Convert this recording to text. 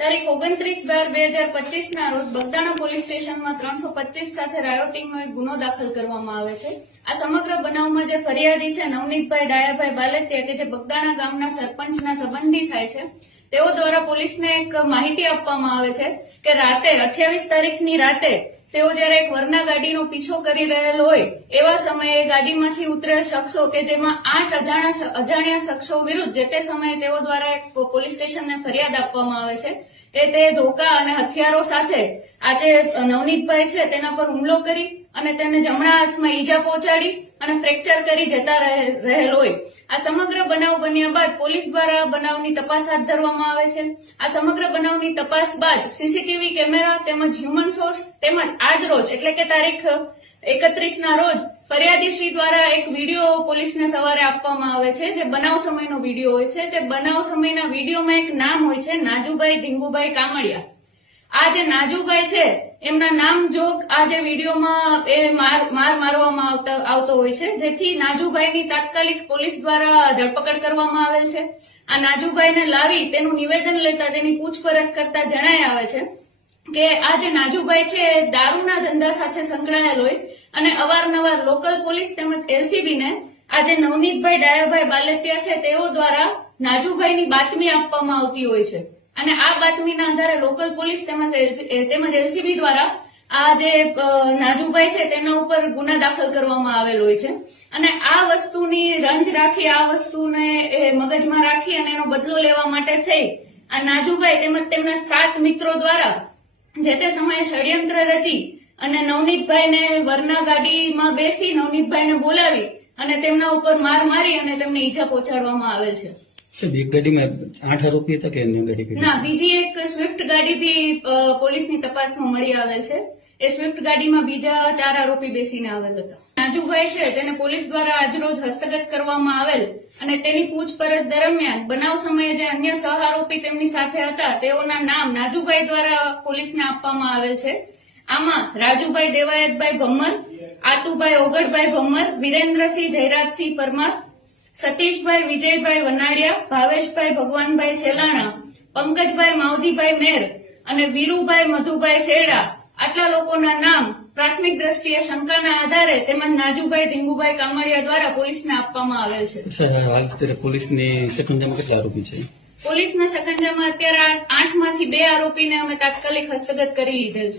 તારીખ 29/12/2025 ના રોજ બગદાણા પોલીસ સ્ટેશનમાં 325 સાથે રાયોટિંગનો એક ગુનો દાખલ કરવામાં આવે છે. આ સમગ્ર બનાવમાં જે ફરિયાદી છે નવનીતભાઈ ડાયાભાઈ બાલેતિયા કે જે બગદાણા ગામના સરપંચના સંબંધી થાય છે, તેઓ દ્વારા પોલીસને એક માહિતી આપવામાં આવે છે કે રાતે 28 તારીખની રાતે તેઓ જયારે એક વરના ગાડીનો પીછો કરી રહેલ હોય એવા સમયે ગાડીમાંથી ઉતરેલ શખ્સો કે જેમાં 8 અજાણ્યા શખ્સો વિરુદ્ધ જે તે સમયે તેઓ દ્વારા એક પોલીસ સ્ટેશનને ફરિયાદ આપવામાં આવે છે કે તે ધોકા અને હથિયારો સાથે આજે નવનીતભાઈ છે તેના પર હુમલો કરી અને તેને જમણા હાથમાં ઈજા પહોંચાડી અને ફ્રેક્ચર કરી જતા રહેલ હોય. આ સમગ્ર બનાવ બન્યા બાદ પોલીસ દ્વારા બનાવની તપાસ હાથ ધરવામાં આવે છે. આ સમગ્ર બનાવની તપાસ બાદ સીસીટીવી કેમેરા તેમજ હ્યુમન સોર્સ તેમજ આજ રોજ એટલે કે તારીખ 31 ના રોજ ફરિયાદીશ્રી દ્વારા એક વિડીયો પોલીસને સવારે આપવામાં આવે છે, જે બનાવ સમયનો વિડીયો હોય છે. તે બનાવ સમયના વિડીયોમાં એક નામ હોય છે નાજુભાઈ ધીંગુભાઈ કામડિયા. આ જે નાજુભાઈ છે એમના નામ જોગ આ જે વિડીયોમાં એ મારવામાં આવતો હોય છે, જેથી નાજુભાઈની તાત્કાલિક પોલીસ દ્વારા ધરપકડ કરવામાં આવેલ છે. આ નાજુભાઈને લાવી તેનું નિવેદન લેતા તેની પૂછપરછ કરતા જણાઈ આવે છે કે આ જે નાજુભાઈ છે દારૂના ધંધા સાથે સંકળાયેલ હોય અને અવારનવાર લોકલ પોલીસ તેમજ એલસીબી ને આ જે નવનીતભાઈ ડાયાભાઈ બાલેતિયા છે તેઓ દ્વારા નાજુભાઈની બાતમી આપવામાં આવતી હોય છે અને આ બાતમીના આધારે લોકલ પોલીસ તેમજ એલસીબી દ્વારા આ જે નાજુભાઈ છે તેના ઉપર ગુના દાખલ કરવામાં આવેલ હોય છે. અને આ વસ્તુની રંજ રાખી આ વસ્તુને મગજમાં રાખી અને એનો બદલો લેવા માટે થઈ આ નાજુભાઈ તેમજ તેમના 7 મિત્રો દ્વારા જે તે સમયે ષડયંત્ર રચી અને નવનીતભાઈને વરના ગાડીમાં બેસી નવનીતભાઈને બોલાવી અને તેમના ઉપર માર મારી અને તેમને ઈજા પહોંચાડવામાં આવેલ છે. એક ગાડીમાં 8 આરોપી હતા કે અન્ય ગાડી? ના, બીજી એક સ્વિફ્ટ ગાડી બી પોલીસની તપાસમાં મળી આવેલ છે. એ સ્વિફ્ટ ગાડીમાં બીજા 4 આરોપી બેસીને આવેલ હતા. નાજુભાઈ છે તેને પોલીસ દ્વારા આજરોજ હસ્તગત કરવામાં આવેલ અને તેની પૂછપરછ દરમિયાન બનાવ સમયે જે અન્ય સહ આરોપી તેમની સાથે હતા તેઓના નામ નાજુભાઈ દ્વારા પોલીસને આપવામાં આવેલ છે. આમાં રાજુભાઈ દેવાયતભાઈ ભમ્મર, આતુભાઈ ઓગળભાઈ ભમ્મર, વિરેન્દ્રસિંહ જયરાજસિંહ પરમાર, સતીશભાઈ વિજયભાઈ વનાડિયા, ભાવેશભાઈ ભગવાનભાઈ છેલાણા, પંકજભાઈ માવજીભાઈ મેર અને વીરુભાઈ મધુભાઈ શેરડા આટલા લોકોના નામ પ્રાથમિક દ્રષ્ટિએ શંકાના આધારે તેમજ નાજુભાઈ ધીંગુભાઈ કામડિયા દ્વારા પોલીસને આપવામાં આવેલ છે. સર, હાલ અત્યારે પોલીસની શકંજામાં કેટલા આરોપી છે? પોલીસના શકંજામાં અત્યારે 8 માંથી 2 આરોપીને અમે તાત્કાલિક હસ્તગત કરી લીધેલ છે.